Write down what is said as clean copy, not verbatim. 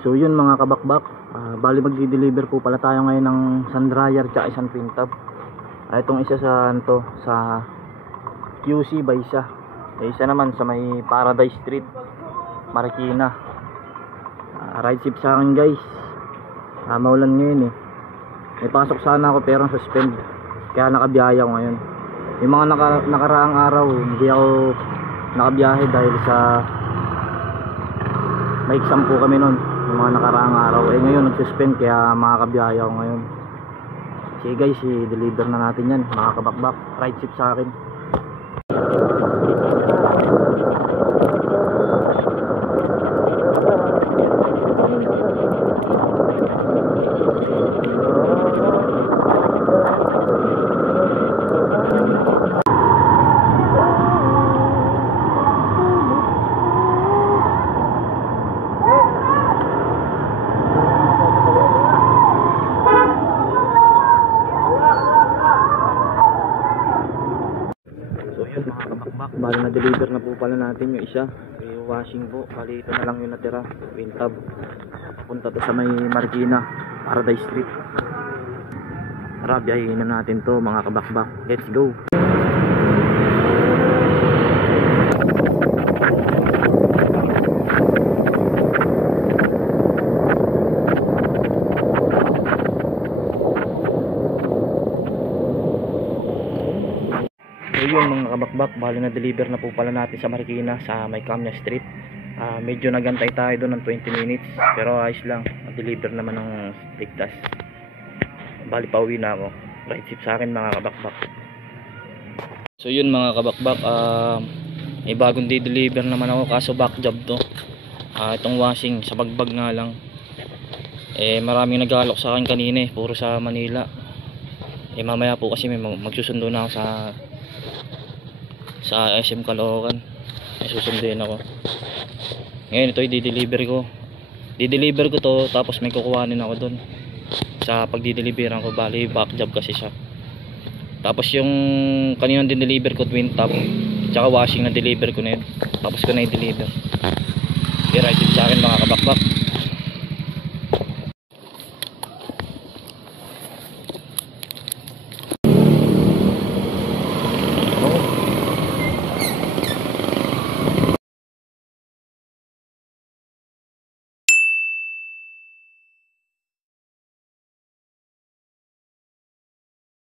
So yun mga kabakbak, bali magdi-deliver po pala tayo ngayon ng sun dryer at isang print tab. Itong isa sa sa QC by isa. Isa naman sa may Paradise Street, Marikina. Ride ship sa akin guys. Maulan ngayon eh. May pasok sana ako pero suspend. Kaya nakabiyaya ko ngayon. Yung mga nakaraang araw hindi ako nakabiyahe dahil sa may exam po kami nun. Yung mga nakaraang araw ngayon nag-suspend kaya makakabiyaya ko ngayon. Sige guys, i-deliver na natin yan mga kabakbak. Ride ship sa akin. Bali na deliver na po pala natin yung isa, yung washing po. Bali ito na lang yung natira, print tab. Punta to sa may Marikina, Paradise Street. Tara, biyahin na natin to mga kabakbak. Let's go. So yun mga kabakbak, bali na deliver na po pala natin sa Marikina sa may Camia Street. Medyo nagantay tayo doon ng 20 minutes pero ayos lang, deliver naman ng ligtas. Bali pauwi na ako. Ride ship sa akin mga kabakbak. So yun mga kabakbak, may bagong di-deliver naman ako kaso back job to. Itong washing sa bagbag nga lang. Maraming nag-aalok sa akin kanina puro sa Manila. Mamaya po kasi may magsusundo na ako sa SM Caloocan. May susunduin ako. Ngayon ito i-deliver ko. Di-deliver ko to tapos may kukuhanin ako doon. Sa pagdi-deliveran ko, bali back job kasi siya. Tapos yung kaninang din-deliver ko twin top, tsaka washing na deliver ko na yun. Tapos ko na i-deliver. I-ride it sa akin mga kabakbak.